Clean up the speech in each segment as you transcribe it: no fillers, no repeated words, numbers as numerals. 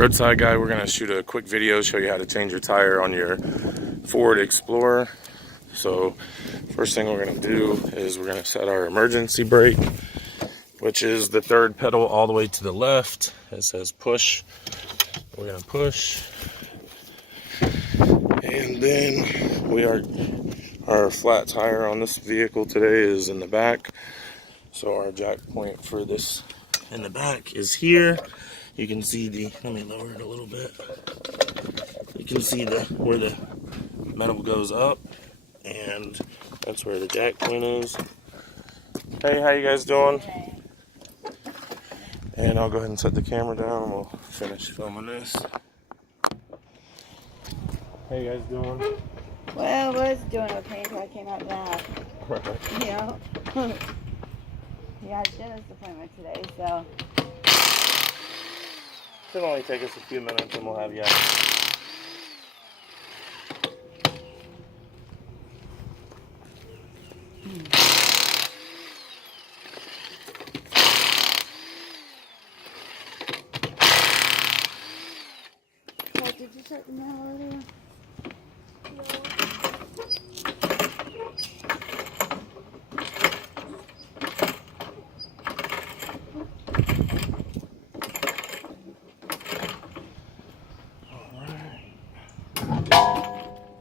Roadside guy. We're going to shoot a quick video, show you how to change your tire on your Ford Explorer. So first thing we're going to do is we're going to set our emergency brake, which is the third pedal all the way to the left. It says push. We're going to push. And then our flat tire on this vehicle today is in the back. So our jack point for this in the back is here. You can see let me lower it a little bit. You can see where the metal goes up, and that's where the jack point is. Hey, how you guys doing? And I'll go ahead and set the camera down and we'll finish filming this. How you guys doing? Well, I was doing okay until I came out of that. You know? He had a dentist appointment today, so. Should only take us a few minutes and we'll have you out. What, did you shut the mail earlier?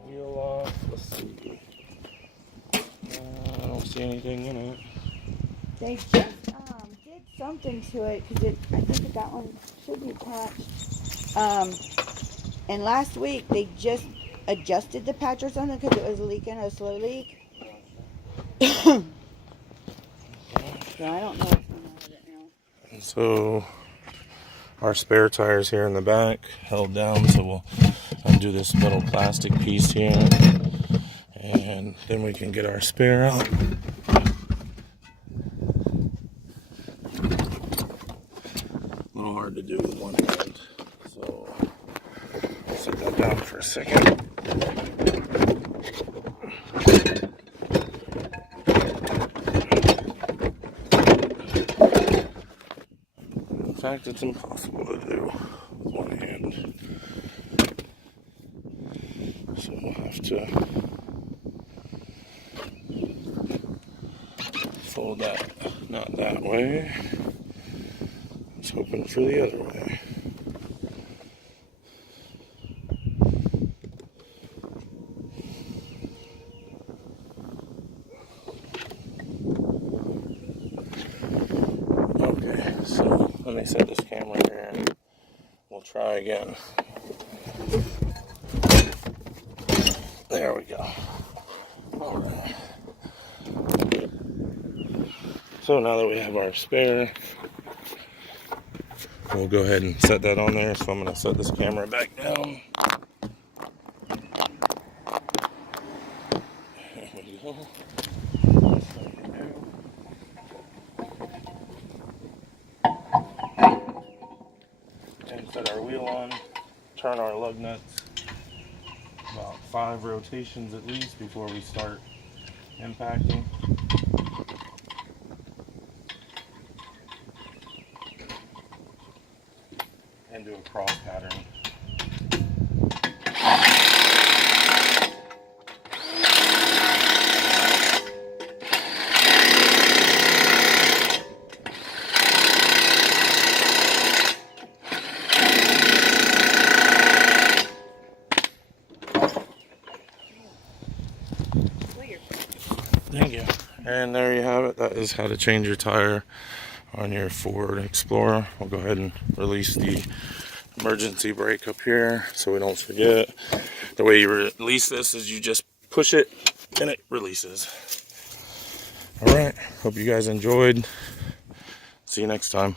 Wheel off. Let's see. I don't see anything in it. They just did something to it because I think that one should be attached. And last week they just adjusted the patch or something because it was leaking, a slow leak. So I don't know what's going on with it now. And so our spare tire's here in the back, held down, so we'll undo this metal plastic piece here, and then we can get our spare out. A little hard to do with one hand, so I'll set that down for a second. In fact, it's impossible to do with one hand. So we'll have to fold that, not that way. I was hoping for the other way. Okay, so let me set this camera here and we'll try again. There we go. All right. So now that we have our spare, we'll go ahead and set that on there. So I'm going to set this camera back down. There we go. And set our wheel on, turn our lug nuts about 5 rotations at least before we start impacting. And do a cross pattern. Thank you. And there you have it. That is how to change your tire on your Ford Explorer. We'll go ahead and release the emergency brake up here so we don't forget. The way you release this is you just push it and it releases. All right. Hope you guys enjoyed. See you next time.